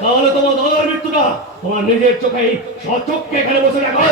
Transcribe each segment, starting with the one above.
তাহলে তোমার দাদার মৃত্যুটা। তোমার নিজের চোখেই সচক্ষে এখানে বসে দেখো।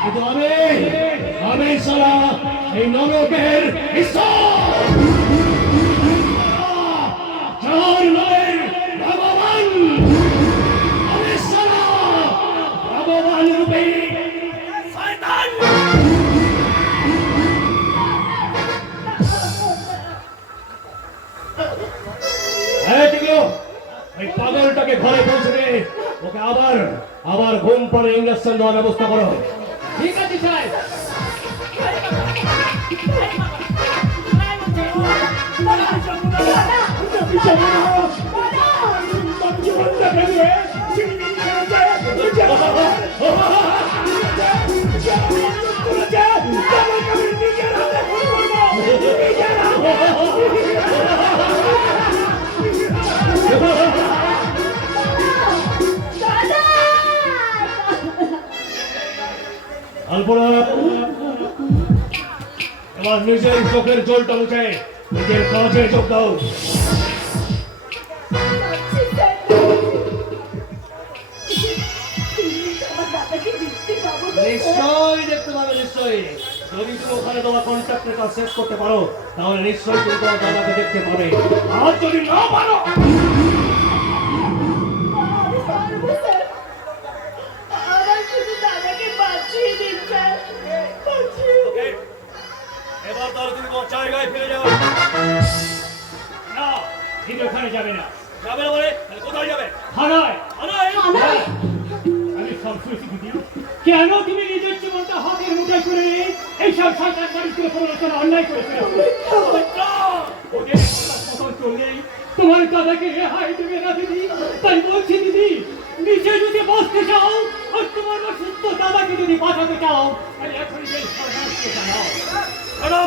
কিন্তু আমি আমি সারা এই নরকের ঈশ্বর নামের ভগবান আমি সারা ভগবান রূপে শয়তান এই পাগলটাকে ঘরে পৌঁছে আবার আবার ঘুম পরে ইঞ্জেকশন দেওয়ার ব্যবস্থা করো। ঠিক আছে সাহেব। এবার নিজের চোখের জলটা মুছে, নিজের কাজে যোগ দাও। নিশ্চয়ই দেখতে পাবে, নিশ্চয়ই। যদি তুমি ওখানে তোমার কন্ট্রাক্টের কাজ শেষ করতে পারো, তাহলে নিশ্চয়ই তুমি তোমার দাদাকে দেখতে পাবে। আর যদি না পারো জায়গায় ফিরে যাও। না কিন্তু ওখানে যাবে না। যাবে না বলে তাহলে কোথায় যাবে? থানায়। থানায়? আমি সব শুনেছি দিদি কেন তুমি নিজের জীবনটা হাতের মুঠে করে এইসব সরকার মানুষকে প্ররোচনা অন্যায় করেছিল ওদের কথা চললেই তোমার দাদাকে রেহাই দেবে না দিদি। তাই বলছি দিদি নিচে যদি বসতে চাও আর তোমার অসুস্থ দাদাকে যদি বাঁচাতে চাও তাহলে এখন যে জানাও।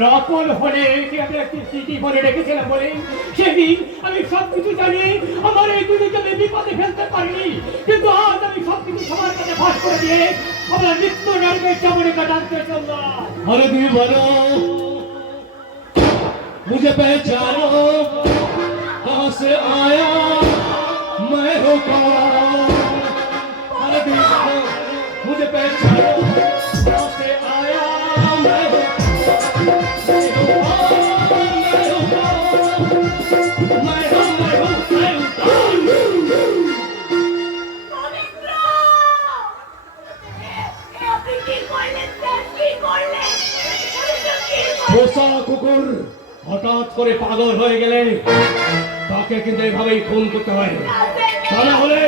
নকল হলে কি আমি একটি চিঠি করে রেখেছিলাম বলে সেদিন আমি সব কিছু জানি আমার এই দিদিকে আমি বিপদে ফেলতে পারিনি কিন্তু আজ আমি সব কিছু সবার কাছে ফাঁস করে দিয়ে আমার নিত্য নারীদের চামড়ে কাটাতে চললাম अरे भी बनो मुझे पहचानो कहाँ से आया मैं हो कौन পোষা কুকুর হঠাৎ করে পাগল হয়ে গেলে তাকে কিন্তু এভাবেই খুন করতে হয়। তা না হলে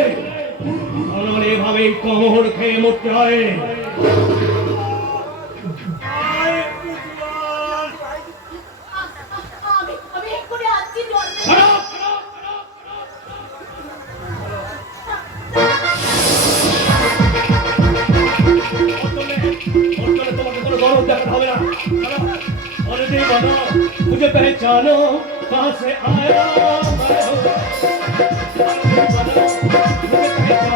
এভাবেই কমর খেয়ে মরতে হয়। बोला मुझे पहचानो कहाँ से आया मैं हूँ मुझे पहचानो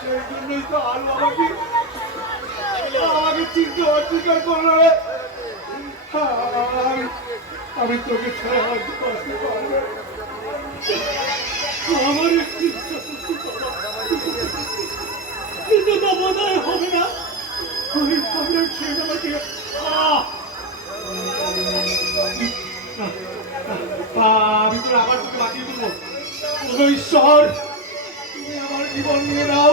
সেই জন্যই তো আলু আমাকে চিনতে অস্বীকার করল আমি তোকে ছাড়া পারব আমার কিন্তু তা বোধ হয় হবে না। আমি সম্রাট সেন আমি তোর আবার তোকে বাঁচিয়ে তুমি আমার জীবন নিয়ে নাও।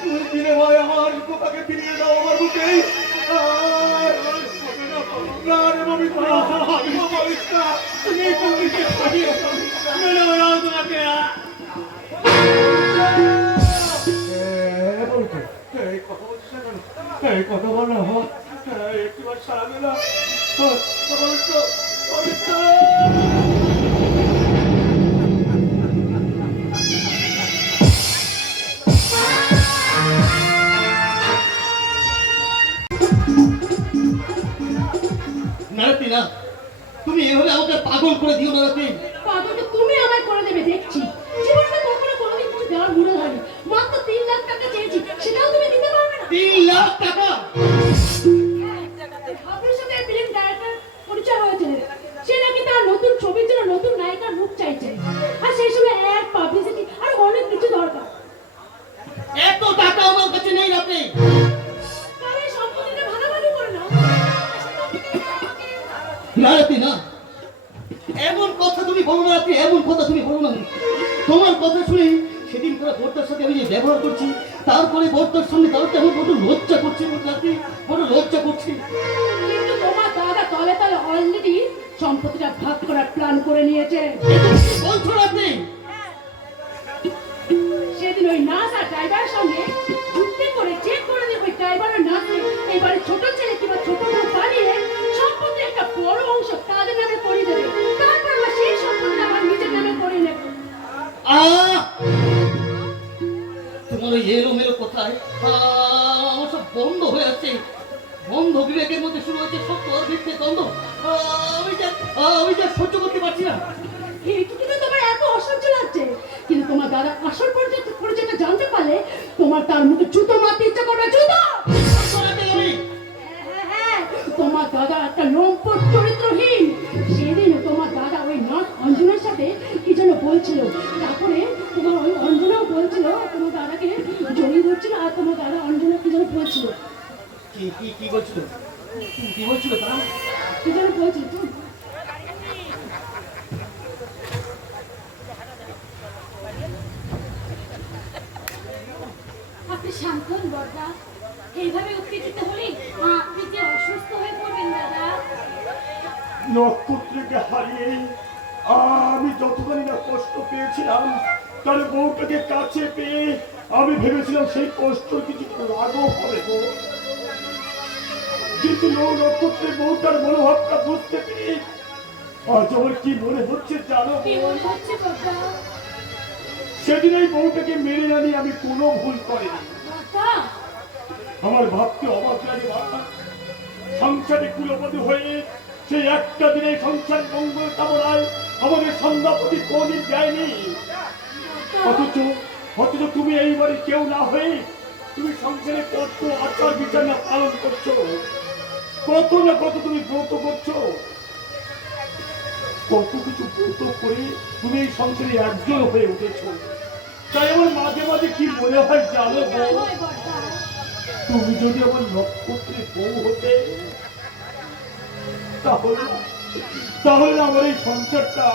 তুমি বিনিময় আমার পোকাকে ফিরিয়ে দাও আমার বুকে। কথা বল একটিবার সারা না পবিত্র পবিত্র না। এমন কথা তুমি বলো না রাত্রি এমন কথা তুমি বলো না। তোমার কথা শুনে সেদিন করে বোর্ডটার সাথে আমি যে ব্যবহার করছি তারপরে বোর্ডটার সামনে দাঁড়াতে আমার বড় লজ্জা করছে রাত্রি বড় লজ্জা করছে। কিন্তু তোমার দাদা তলে তলে অলরেডি সম্পত্তিটা ভাগ করার প্ল্যান করে নিয়েছে। বলছো রাত্রি? সেদিন ওই আর ড্রাইভারের সঙ্গে করে চেক করে ওই ড্রাইভারের নার্সকে এবারে ছোট তোমার ওই এলো মেলো কোথায় আমার সব বন্ধ হয়ে আছে। বন্ধ বিবেকের মধ্যে শুরু হচ্ছে সত্য মিথ্যে দ্বন্দ্ব। আমি যা আমি যা সহ্য করতে পারছি না। তোমার এত অসহ্য লাগছে। কিন্তু তোমার দাদা আসল পরিচয় পরিচয়টা জানতে পারলে তোমার তার মুখে জুতো মারতে ইচ্ছা করবে জুতো! হ্যাঁ, হ্যাঁ, তোমার দাদা একটা লম্পট চরিত্রহীন। অঞ্জনার সাথে কি যেন বলছিল। তারপরে তোমার ওই অঞ্জনাও বলছিল তোমার দাদাকে জড়িয়ে ধরছিল আর তোমার দাদা অঞ্জনা কি যেন বলছিল। কি কি কি বলছিল? কি বলছিল তারা? কি যেন বলছিল আপনি শান্ত হন বড়দা এইভাবে উত্তেজিত হলে আপনি যে অসুস্থ হয়ে পড়বেন দাদা। নক্ষত্রকে হারিয়ে আমি যতখানি না কষ্ট পেয়েছিলাম তার বউটাকে কাছে পেয়ে আমি ভেবেছিলাম সেই কষ্ট কিছু লাঘব হবে গো। কিন্তু নক্ষত্রের বউটার মনোভাবটা বুঝতে পেরে আজ আমার কি মনে হচ্ছে জানো? সেদিন এই বউটাকে মেরে আনি আমি কোনো ভুল করিনি। আমার ভাবতে অবাক লাগে বাবা। সংসারে কুলপতি হয়ে সেই একটা দিনে সংসার মঙ্গল কামনায় আমাদের সন্ধ্যাপতি কোনদিন দেয়নি অথচ অথচ তুমি এই বাড়ি কেউ না হয়ে তুমি সংসারে কত আচার বিচার না পালন করছ? কত না কত তুমি ব্রত করছ? কত কিছু ব্রত করে তুমি এই সংসারে একজন হয়ে উঠেছো? তাই আমার মাঝে মাঝে কি মনে হয় জানো তুমি যদি আমার নক্ষত্রের বউ হতে, তাহলে তাহলে আমার এই সংসারটা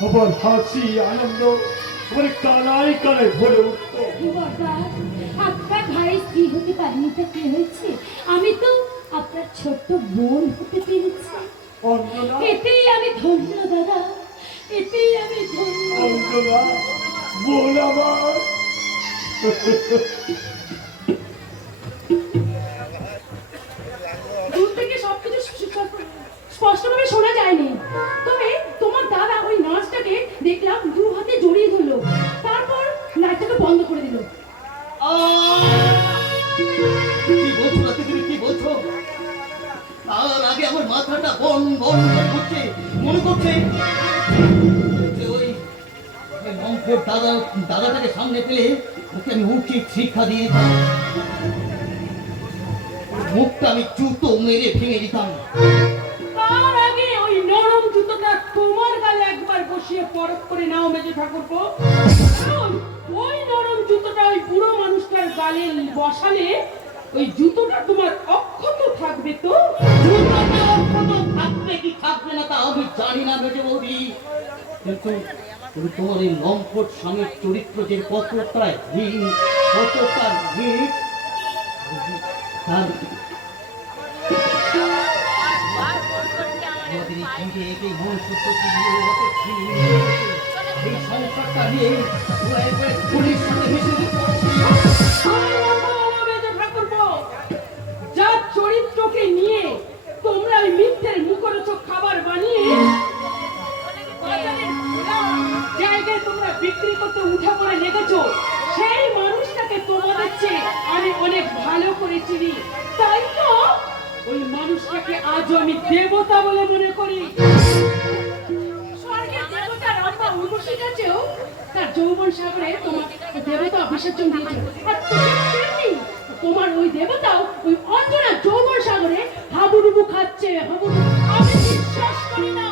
আমার হাসি আনন্দ আমার কানায় কানায় ভরে উঠতো। আপনার স্ত্রী হতে পারিনি তা কি হয়েছে? আমি তো আপনার ছোট্ট বোন হতে পেরেছি। এতেই আমি ধন্য দাদা। এতেই আমি ধন্য। বোন আমার। স্পষ্টভাবে শোনা যায়নি। তবে তোমার দাদা ওই নাচটাকে দেখলাম দু হাতে জড়িয়ে ধরলো। তারপর নাচটাকে বন্ধ করে দিল। কি তুমি? কি বলছো? তার আগে আমার মাথাটা বন বন করে ঘুরছে মনে করছে ওই ওই দাদা, দাদাটাকে সামনে পেলে ওকে আমি উচিত শিক্ষা দিয়ে মুখটা আমি জুতো মেরে ভেঙে দিতাম। তোমার গালে একবার বসিয়ে পরক করে নাও, মেজে ঠাকুরপো। কারণ ওই নরম জুতোটা ওই বুড়ো মানুষটার গালে বসালে ওই জুতোটা তোমার অক্ষত থাকবে তো। জুতোটা কতটা যার চরিত্রকে নিয়ে তোমরা ওই মিথ্যের মুখরোচক খাবার বানিয়ে জায়গায় তোমরা বিক্রি করতে উঠে পড়ে লেগেছো, সেই মানুষটাকে তোমাদের চেয়ে আমি অনেক ভালো করে চিনি। তাই তো আমি দেবতা বলে মনে করি। যৌবন সাগরে তোমার তোমার ওই দেবতাও ওই যৌবন সাগরে খাচ্ছে না।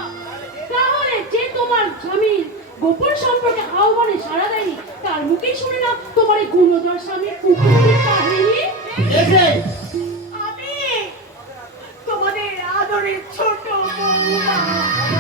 তাহলে যে তোমার স্বামীর গোপন সম্পর্কে আহ্বানে সাড়া দেয়নি, তার মুখেই শুনে না তোমার এই গুণধর স্বামীর কাহিনী। ছোট বৌমা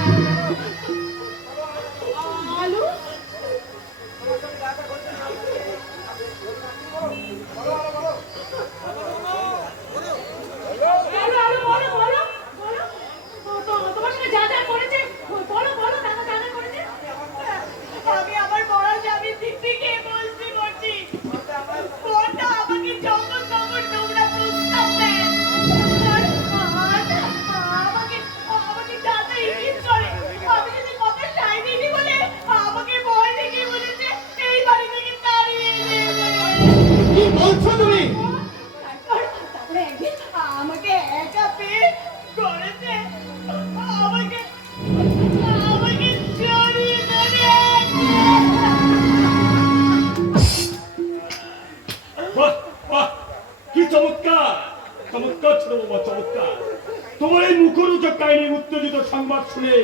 সংবাদ শুনে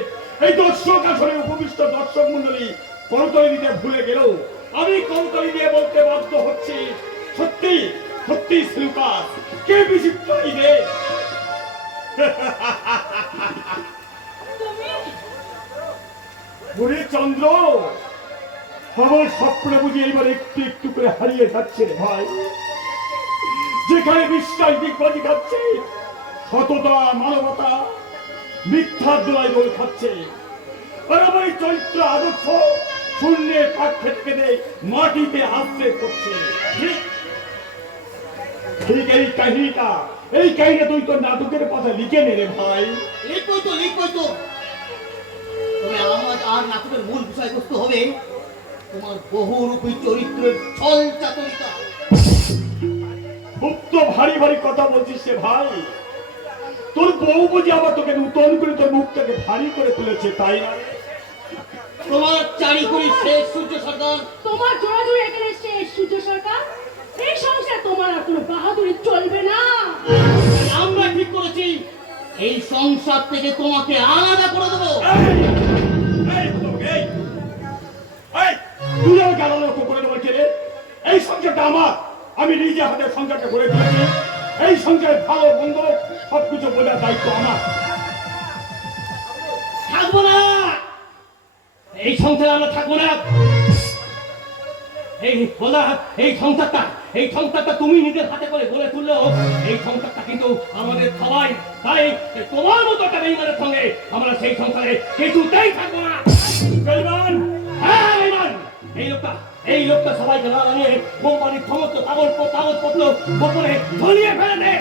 এই দর্শক আসলে উপবিষ্ট দর্শক মন্ডলী করতলি দিতে ভুলে গেলেও আমি করতলি দিয়ে বলতে বাধ্য হচ্ছি, সত্যি সত্যি শ্রীকাস কে বিচিত্র এই দেশ? চন্দ্র আমার স্বপ্ন বুঝি এইবার একটু একটু করে হারিয়ে যাচ্ছে ভাই। যেখানে বিশ্বাস দিগ্বাজি খাচ্ছে সততা, মানবতা মিথ্যার দোলাই দোল খাচ্ছে। এই চরিত্র আদর্শ শূন্যের পাক খেতে খেতে মাটিতে আশ্রয় করছে। ঠিক। ঠিক এই কাহিনীটা। এই কাহিনী তুই তোর নাটকের কথা লিখে নে রে ভাই। লিখবই তো লিখবই তো। তবে আমার আর নাটকের মূল বিষয়বস্তু হবে তোমার বহুরূপী চরিত্রের ছল চাতুরিতা খুব তো ভারী ভারী কথা বলছিস সে ভাই। তোর বউ বুঝি আবার তোকে নূতন করে তোর মুখটাকে ভারী করে তুলেছে তাই না? তোমার চারি করি শেষ সূর্য সরকার। তোমার জোড়াজুড়ি এখানে শেষ সূর্য সরকার। এই সংসার তোমার আর কোনো বাহাদুরি চলবে না। আমরা ঠিক করেছি এই সংসার থেকে তোমাকে আলাদা করে দেবো! তুই আমাকে আলাদা করে দেবো কে রে? এই সংসারটা আমার আমি নিজে হাতে সংসারটা করে তুলেছি। এই সংসারে ভালো মন্দ সবকিছু বোঝার দায়িত্ব আমার। থাকব না। এই সংসারে আমরা থাকব না। এই বলা, এই সংসারটা এই সংসারটা তুমি নিজের হাতে করে গড়ে তুললেও এই সংসারটা কিন্তু আমাদের সবাই, তাই তোমার মতো একটা বেইমানের সঙ্গে আমরা সেই সংসারে কিছুতেই থাকব না। বেইমান হ্যাঁ বেইমান। এই লোকটা এই লোকটা সবাইকে না জানিয়ে কোম্পানির সমস্ত কাগজ কাগজপত্র গোপনে ঝুলিয়ে ফেলে দেয়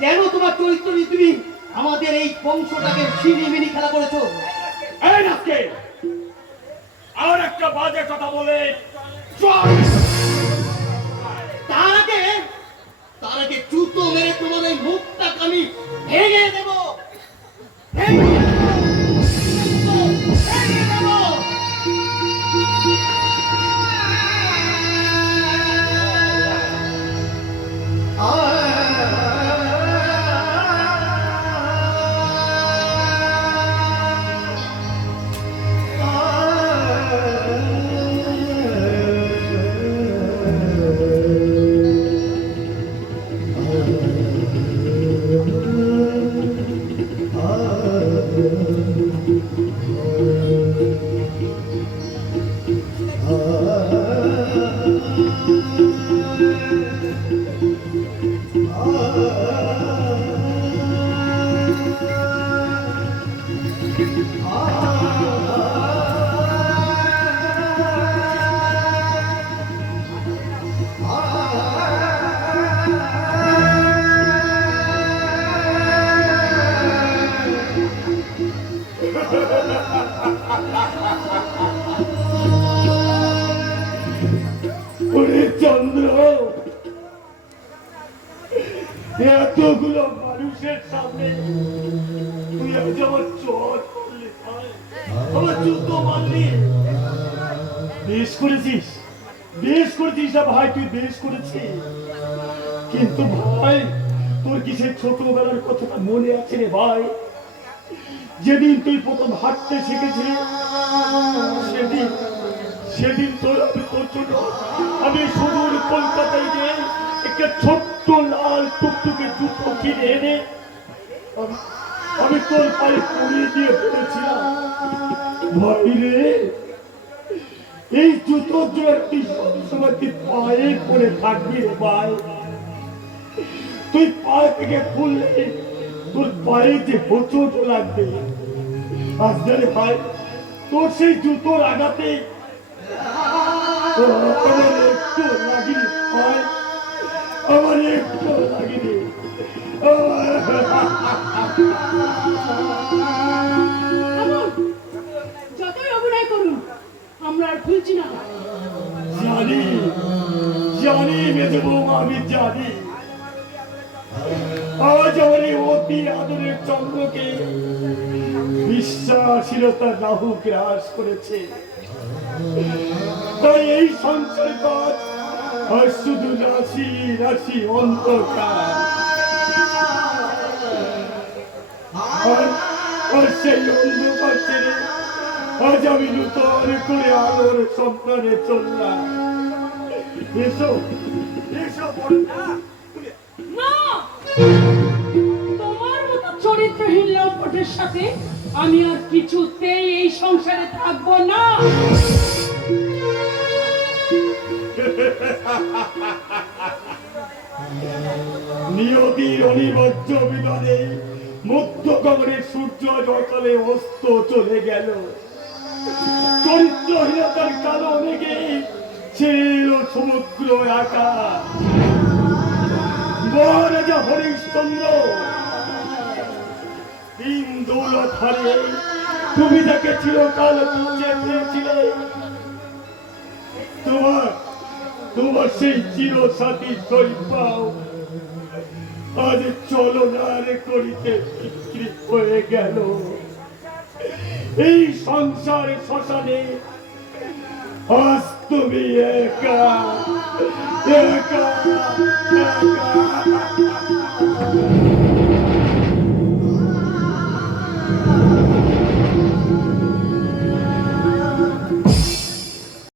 কেন তোমার চরিত্র নিয়ে তুমি আমাদের এই বংশটাকে ছিনি মিনি খেলা করেছ। এই নাচকে আর একটা বাজে কথা বলে তার আগে তার আগে জুতো মেরে তোমার এই মুখটাকে আমি ভেঙে দেবো। ভেঙে কিন্তু ভাই, তোর কি সেই ছোটবেলার কথাটা মনে আছে রে ভাই? যেদিন তুই প্রথম হাঁটতে শিখেছিলি, সেদিন সেদিন তোর আমি তোর জন্য আমি সুদূর কলকাতায় গিয়ে একটা ছোট্ট লাল টুকটুকে জুতো কিনে এনে আমি- তোর পায়ে পরিয়ে দিয়ে ফেলেছিলাম। ভাই রে, এই জুতোর জন্য তুই সবসময় তুই পায়ে পরে থাকবি ভাই? তুই পায়ে থেকে খুললে তোর পায়ে যে হোঁচট লাগবে। আসলে ভাই তোর সেই জুতোর আঘাতে একটু লাগেনি আমার একটু লাগেনি যতই অভিনয় করুন আমরা আর ভুলছি না। জানি জানি আমি জানি। আজ আমার অতি আদরের চন্দ্রকে বিশ্বাসীলতা রাহু গ্রাস করেছে। তাই এই সংসার কাজ আর শুধু রাশি রাশি অন্তকার আর- সেই অন্ধকার ছেড়ে আজ করে আলোর সন্তানে চললাম। এসো এসো বন্যা না তোমার মতো চরিত্রহীন লম্পটের সাথে আমি আর কিছুতেই এই সংসারে থাকব না। নিয়তির অনিবার্য বিধানে মধ্য গগনের সূর্য জলে অস্ত চলে গেল। চরিত্রহীনতার মেঘে ছিল সমুদ্র আকাশ। মহারাজা হরিশ্চন্দ্র। তিন দৌলত হারিয়ে তুমি যাকে চিরকাল তোমার তোমার সেই চিরসাথী পাও আজ চলনার করিতে হয়ে গেল। এই সংসার শ্মশানে আজ তুমি একা একা একা।